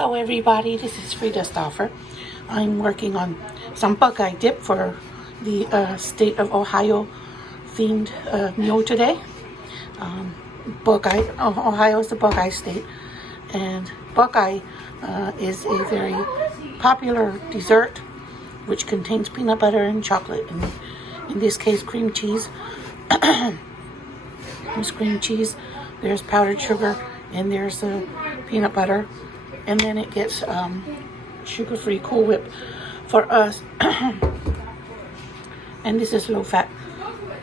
Hello everybody, this is Frida Stauffer. I'm working on some Buckeye Dip for the state of Ohio themed meal today. Ohio is the Buckeye state, and Buckeye is a very popular dessert which contains peanut butter and chocolate, and in this case cream cheese. There's cream cheese, there's powdered sugar, and there's peanut butter, and then it gets sugar-free Cool Whip for us. And this is low-fat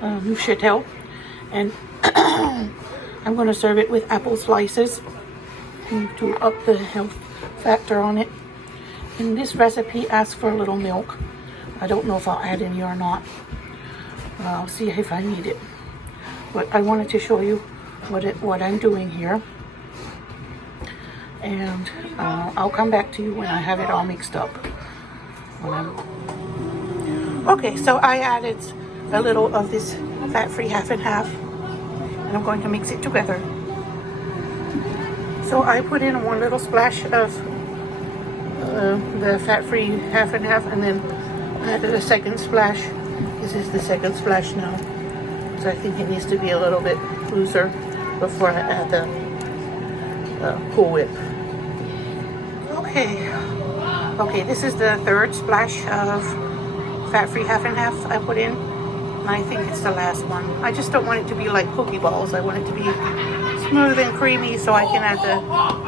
mouchetel, and I'm going to serve it with apple slices to up the health factor on it. And this recipe asks for a little milk. I don't know if I'll add any or not. I'll see if I need it. But I wanted to show you what I'm doing here. And I'll come back to you when I have it all mixed up. Okay, so I added a little of this fat-free half and half, and I'm going to mix it together. So I put in one little splash of the fat-free half and half, and then I added a second splash. This is the second splash now. So I think it needs to be a little bit looser before I add the Cool Whip. Okay, this is the third splash of fat-free half and half I put in, and I think it's the last one. I just don't want it to be like cookie balls. I want it to be smooth and creamy so I can add the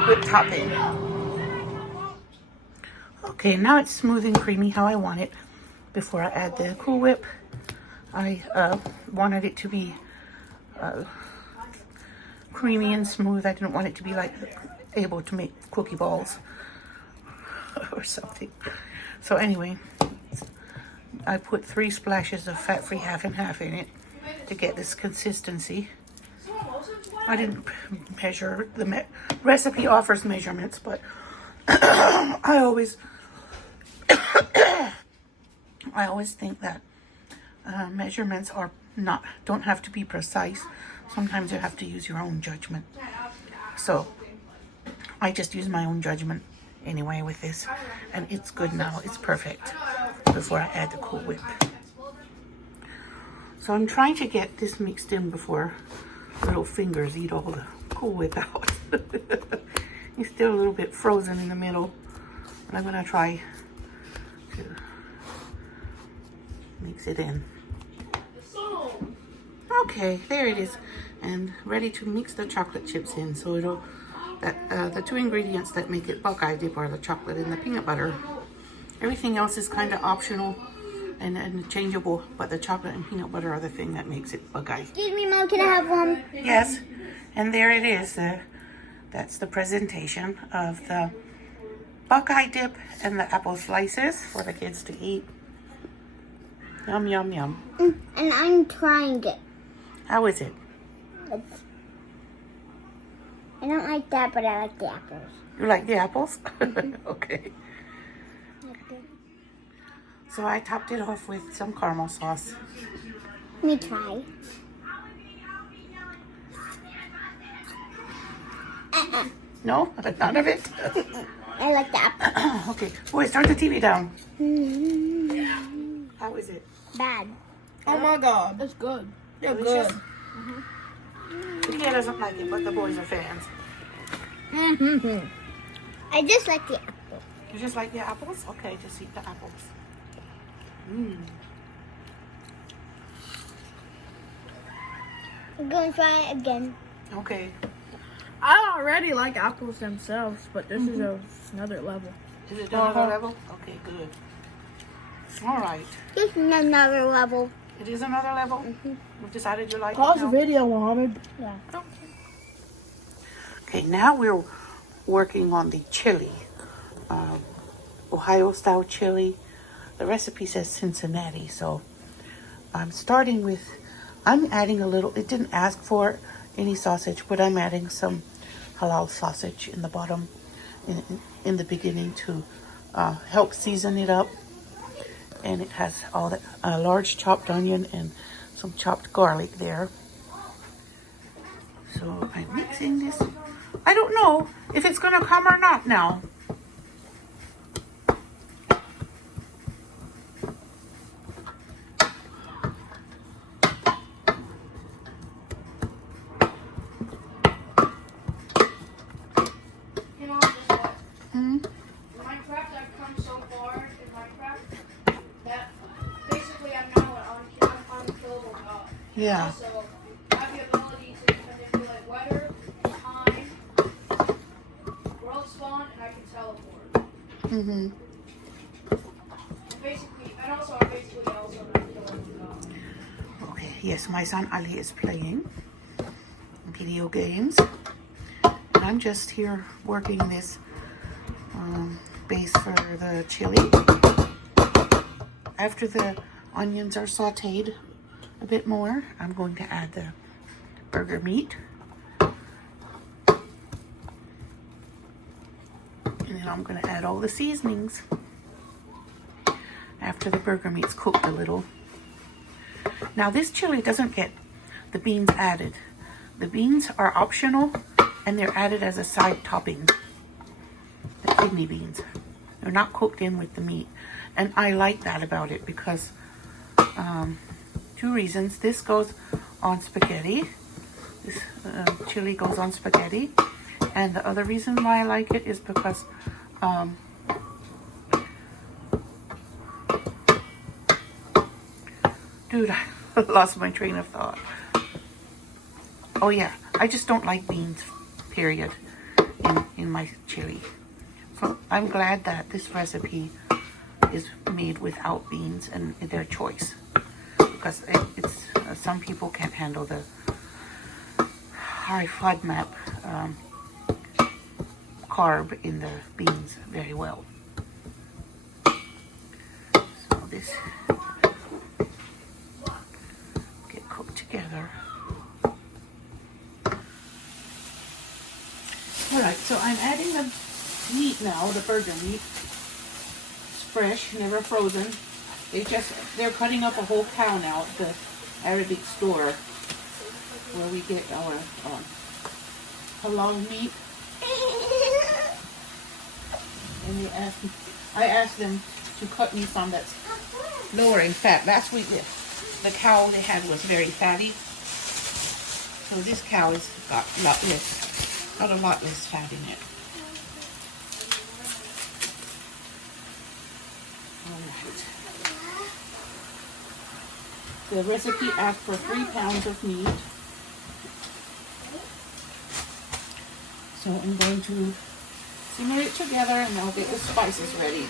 whipped topping. Okay, now it's smooth and creamy how I want it. Before I add the Cool Whip, I wanted it to be creamy and smooth. I didn't want it to be like able to make cookie balls or something. So anyway, I put 3 splashes of fat-free half and half in it to get this consistency. I didn't measure. The recipe offers measurements, but I always think that measurements don't have to be precise. Sometimes you have to use your own judgment. So I just use my own judgment anyway with this, and it's good now. It's perfect before I add the Cool Whip. So I'm trying to get this mixed in before little fingers eat all the Cool Whip out. It's still a little bit frozen in the middle, and I'm gonna try to mix it in. Okay, there it is, and ready to mix the chocolate chips in. So the 2 ingredients that make it Buckeye Dip are the chocolate and the peanut butter. Everything else is kind of optional and changeable, but the chocolate and peanut butter are the thing that makes it Buckeye. Excuse me, Mom, can I have one? Yes, and there it is. That's the presentation of the Buckeye Dip and the apple slices for the kids to eat. Yum, yum, yum. And I'm trying it. How is it? I don't like that, but I like the apples. You like the apples? Okay. So I topped it off with some caramel sauce. Let me try. No? None of it? I like the apple. Okay. Boy, start the TV down. How is it? Bad. Oh my God, that's good. They're Delicious? good. The kid doesn't like it, but the boys are fans. I just like the apple. You just like the apples? Okay, just eat the apples. I'm going to try it again. Okay. I already like apples themselves, but this is another level. Is it another level? Okay, good. All right. Just another level. It is another level? You've decided you like it Pause now? the video, Mohammed. Yeah. Okay, now we're working on the chili. Ohio style chili. The recipe says Cincinnati, so I'm adding a little, it didn't ask for any sausage, but I'm adding some halal sausage in the bottom, in the beginning to help season it up. And it has all that large chopped onion and some chopped garlic there. So I'm mixing this. I don't know if it's gonna come or not now. Mm. In Minecraft, I've come so far in Minecraft that basically I'm now an unkillable god. Yeah. Also, I have the ability to manipulate weather, time, world spawn, and I can teleport. Mm-hmm. And also I'm basically also an unkillable god. Okay, yes, my son Ali is playing video games. And I'm just here working this base for the chili. After the onions are sauteed a bit more, I'm going to add the burger meat. And then I'm going to add all the seasonings after the burger meat's cooked a little. Now this chili doesn't get the beans added. The beans are optional and they're added as a side topping. The kidney beans. They're not cooked in with the meat. And I like that about it because two reasons. This goes on spaghetti. This chili goes on spaghetti. And the other reason why I like it is because dude, I lost my train of thought. Oh yeah, I just don't like beans, period, in my chili. So I'm glad that this recipe is made without beans and their choice. Because it's some people can't handle the high FODMAP carb in the beans very well. So this get cooked together. Alright, so I'm adding the meat now, the burger meat. It's fresh, never frozen. They're cutting up a whole cow now at the Arabic store where we get our halal meat. And I asked them to cut me some that's lower in fat. Last week the cow they had was very fatty. So this cow has got a lot less fat in it. Alright. The recipe asked for 3 pounds of meat. So I'm going to simmer it together and I'll get the spices ready.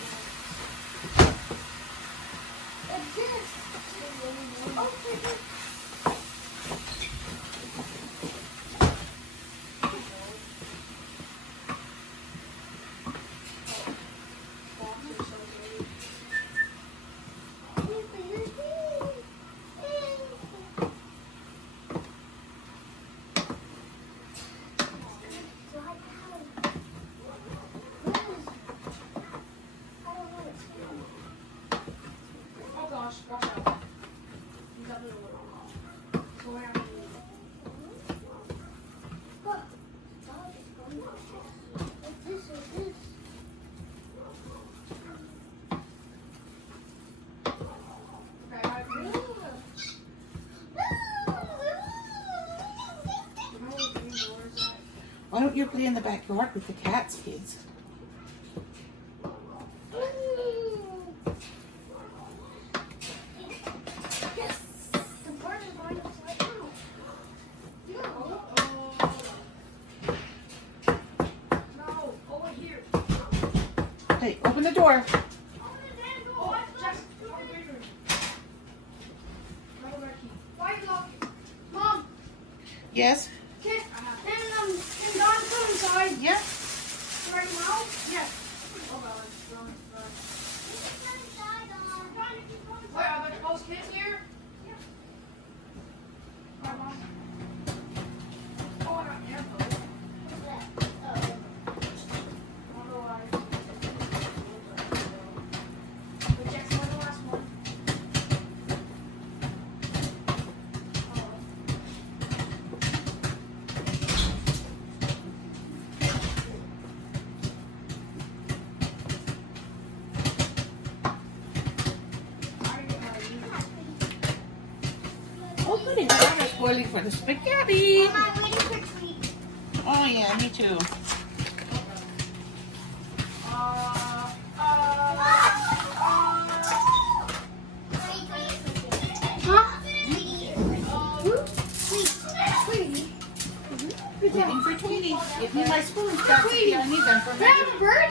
Why don't you play in the backyard with the cats, kids? Hey, open the door. Mom, Yes? can Don come inside Yeah. right now? Yes. Wait, are those kids here? Yeah. Mom. Oh, I got earphones. Oh, goody. I'm spoiling for the spaghetti. I'm waiting for treats. Oh, yeah, me too. waiting for Tweety. Give me my spoons, Tweety. I need them for Do I have a bird?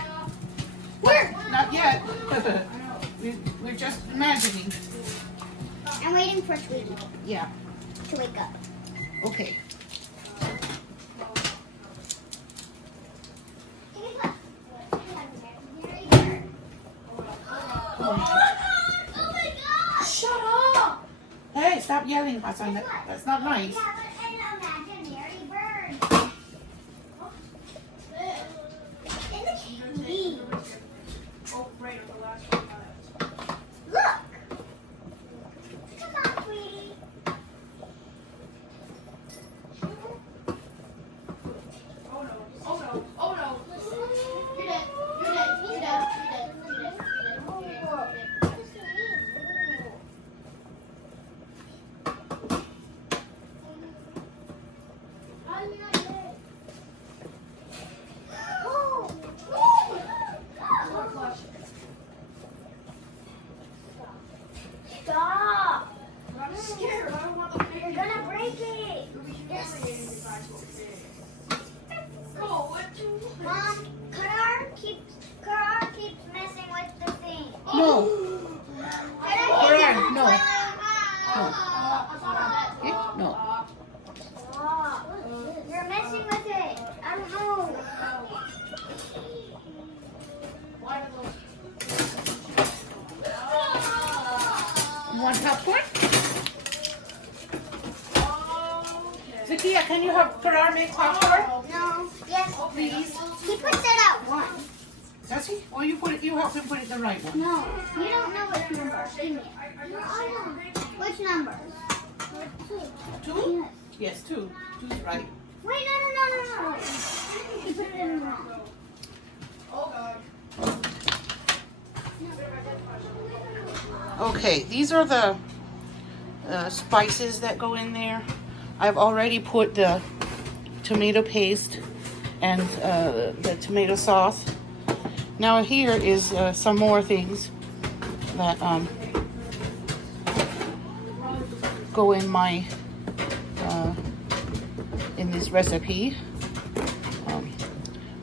Where? Not yet. We're just imagining. I'm waiting for Tweety Yeah. to wake up. Okay. Oh my God! Shut up! Hey, stop yelling, Hassan. That's not nice. In the cage. Oh, right, the last one. Look! Come on, Tweety. Oh no, oh no, oh no. You're dead. You're dead. You're dead. You're dead. You're dead. You're dead. I'm not dead. Oh! Stop! I'm scared. I don't want the You're gonna break it. humiliating if I spoke big. Oh, what do you want? Mom, Karar keeps messing with the thing. No. Karar, no. No. No. Stop. You're messing with it. I don't know. Why are those? You want popcorn? Okay. Zakia, can you help Karar make popcorn? No. Yes, Please. he puts it out one. Does he? Or you put it? You help him put it in the right one. No, you don't know which number. Give me. Which number? Two? Yes, two. Two's right. Wait, no. He put it in wrong. Oh God. Okay, these are the spices that go in there. I've already put the tomato paste and the tomato sauce. Now here is some more things that go in my in this recipe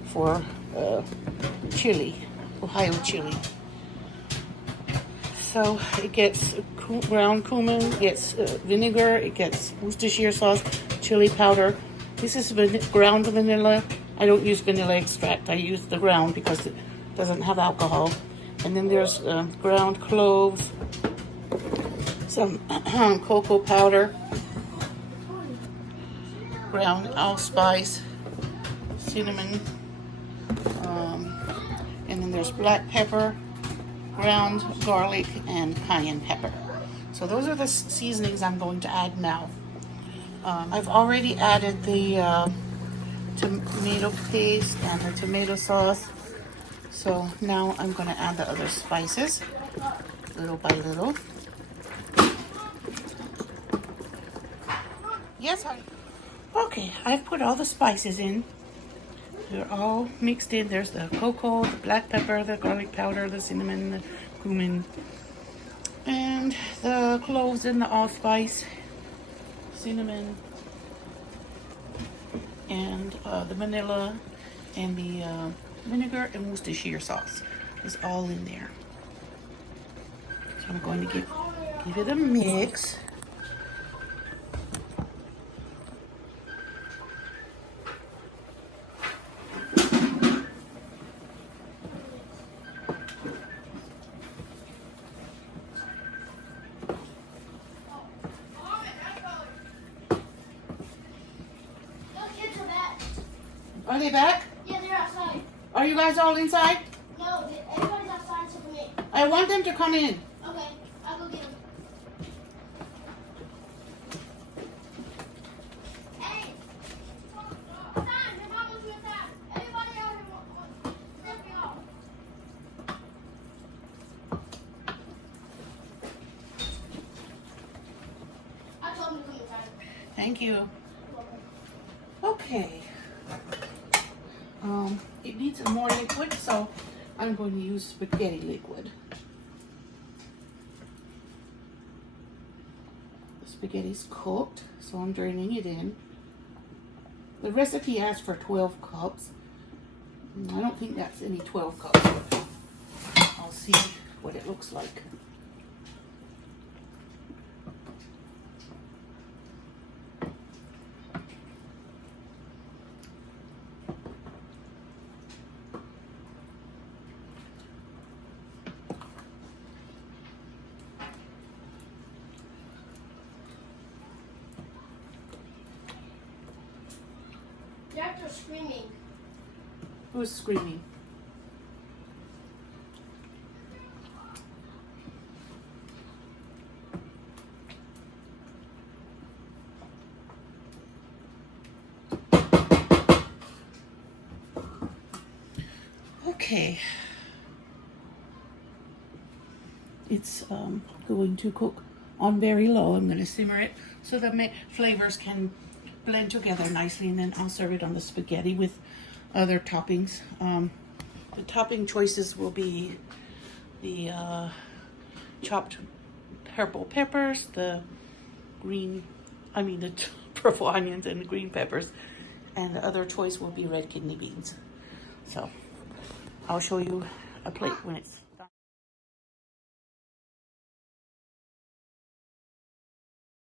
for chili, Ohio chili. So it gets ground cumin, it gets vinegar, it gets Worcestershire sauce, chili powder. This is ground vanilla. I don't use vanilla extract. I use the ground because it doesn't have alcohol. And then there's ground cloves, some cocoa powder, ground allspice, cinnamon, and then there's black pepper, ground garlic, and cayenne pepper. So those are the seasonings I'm going to add now. I've already added the tomato paste and the tomato sauce. So now I'm going to add the other spices, little by little. Yes, honey. Okay, I've put all the spices in. They're all mixed in. There's the cocoa, the black pepper, the garlic powder, the cinnamon, the cumin, and the cloves and the allspice, cinnamon, and the vanilla, and the vinegar and Worcestershire sauce is all in there. So I'm going to give it a mix. Are they back? Yeah, they're outside. Are you guys all inside? No, everybody's outside except for me. I want them to come in. Okay, I'll go get them. Hey! Time! Your mom wants you inside. Everybody out here wants me off. I told him to come inside. Thank you. Okay. It needs some more liquid, so I'm going to use spaghetti liquid. The spaghetti's cooked, so I'm draining it in. The recipe asks for 12 cups. I don't think that's any 12 cups, but I'll see what it looks like. Jack, you're screaming. Who's screaming? Okay. It's going to cook on very low. I'm going to simmer it so the flavors can blend together nicely, and then I'll serve it on the spaghetti with other toppings. The topping choices will be the chopped purple peppers, the purple onions and the green peppers, and the other choice will be red kidney beans. So I'll show you a plate when it's